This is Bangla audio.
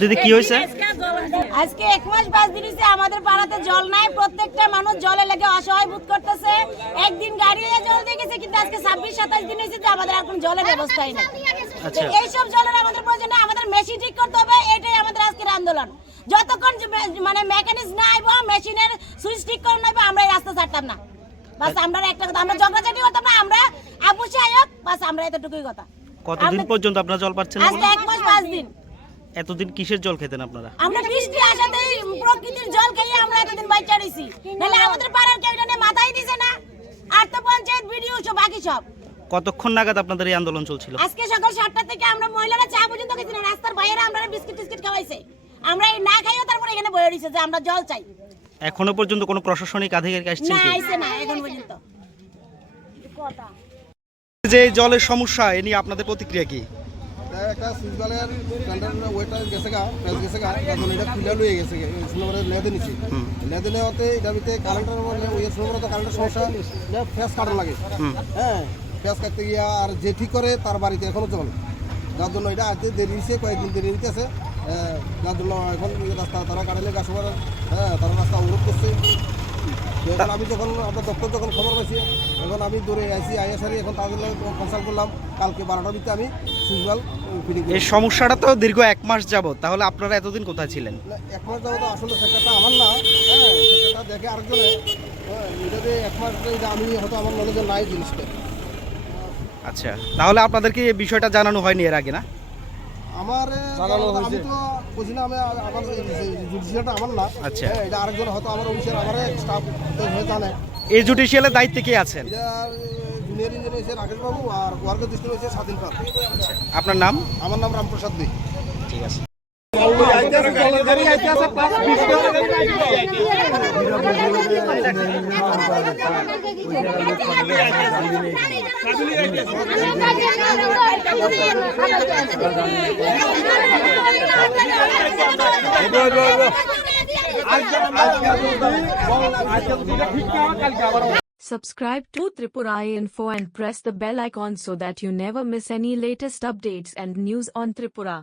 দিদি কি হয়েছে? আজকে 1 মাস 5 দিন হইছে আমাদের পাড়াতে জল নাই। প্রত্যেকটা মানুষ জলে লেগে অসহায় বোধ করতেছে। একদিন গাড়ি হয়ে জল দিয়ে গেছে, কিন্তু আজকে 26-27 দিন হইছে যে আমাদের আর কোনো জলের ব্যবস্থাই নাই। আচ্ছা, এই সব জলের আমাদের প্রয়োজন, আমাদের মেশিন ঠিক করতে হবে। এটাই আমাদের আজকের আন্দোলন। যতক্ষণ মানে মেকানিক্স না আইবো, মেশিনের সুইচ ঠিক করে নাইবো, আমরা এই রাস্তা ছাড়তাম না। বাস আমরা একটা কথা, আমরা ঝগড়াঝাটি করতাম না, আমরা আপুসে আয়ক, বাস আমরা এতটুকুই কথা। কতদিন পর্যন্ত আপনারা জল পাচ্ছেন না? আজকে 1 মাস 5 দিন। এতদিন কিসের জল খেতেন আপনারা? আমরা বৃষ্টি আসাতেই প্রকৃতির জল খেয়ে আমরা এতদিন বাইচা রইছি। নাহলে আমাদের পাড়ার কেউ এটা নিয়ে মাথায় দিছে না। আর তো পঞ্চায়েত ভিডিও সব বাকি সব। কতক্ষণ নাগাদ আপনাদের এই আন্দোলন চলছিল? আজকে সকাল 7টা থেকে আমরা মহিলারা চা পর্যন্ত খেয়েছি না। রাস্তার বাইরে আমরা বিস্কিট টিস্কিট খাওয়াইছে। আমরা এই না খাইও তারপরে এখানে বয়ে রইছে যে আমরা জল চাই। এখনো পর্যন্ত কোনো প্রশাসনিক আধিকারিক আসছেন না, কি? আইছে না এখন পর্যন্ত। যে জলের সমস্যা এ নিয়ে আপনাদের প্রতিক্রিয়া কি? একটা সুইচবালের টেন্ডার ওয়েটার গেছে গা, প্রেস গেছে গা, তখন এটা খুলে লয়ে গেছে সুন্দরবনের লেদে নিচ্ছে। লেদে নেওয়াতে এটা ভিতরে কারেন্টের মধ্যে ওই সুন্দরবনের কারেন্টের সমস্যা, ফ্যাস কাটানো লাগে। হ্যাঁ, ফ্যাস কাটতে গিয়া আর যে ঠিক করে তার বাড়িতে এখনো জল, যার জন্য এটা আজকে দেরি হয়েছে, কয়েকদিন দেরি হইতেছে। যার জন্য এখন রাস্তা তারা কাটালে গাছ সবার, তারা রাস্তা অবরোধ করছে। এখন আমি যখন আপনার দপ্তর যখন খবর পাইছি, এখন আমি দৌড়ে আসি, আইএসআরি এখন তাদের কনসাল্ট করলাম। কালকে 12টার ভিতরে আমি সুইচবাল ফিটিং করি। এই সমস্যাটা তো দীর্ঘ 1 মাস যাবত, তাহলে আপনারা এতদিন কোথায় ছিলেন? 1 মাস যাবত আসলে সেক্টরটা আমার না, হ্যাঁ, সেক্টরটা দেখে আরেকজনে। এটা যে 1 মাস, এটা আমি হয়তো আমার নলেজে নাই জিনিসটা। আচ্ছা, তাহলে আপনাদেরকে এই বিষয়টা জানানো হয়নি এর আগে? না, আমার আমি তো বুঝি না, আমি আমার জুডিশিয়ালটা আমার না। আচ্ছা, এটা আরেকজন হয়তো আমার অফিসের আমার স্টাফ জানে। এই জুডিশিয়ালের দায়িত্বে কে আছেন? এটা জুনিয়র ইঞ্জিনিয়ার হয়েছে রাকেশ বাবু, আর ওয়ার্কের দৃষ্টি হয়েছে স্বাধীন পাল। আপনার নাম? আমার নাম রামপ্রসাদ দে। ঠিক আছে। Subscribe to Tripura Info and press the bell icon so that you never miss any latest updates and news on Tripura.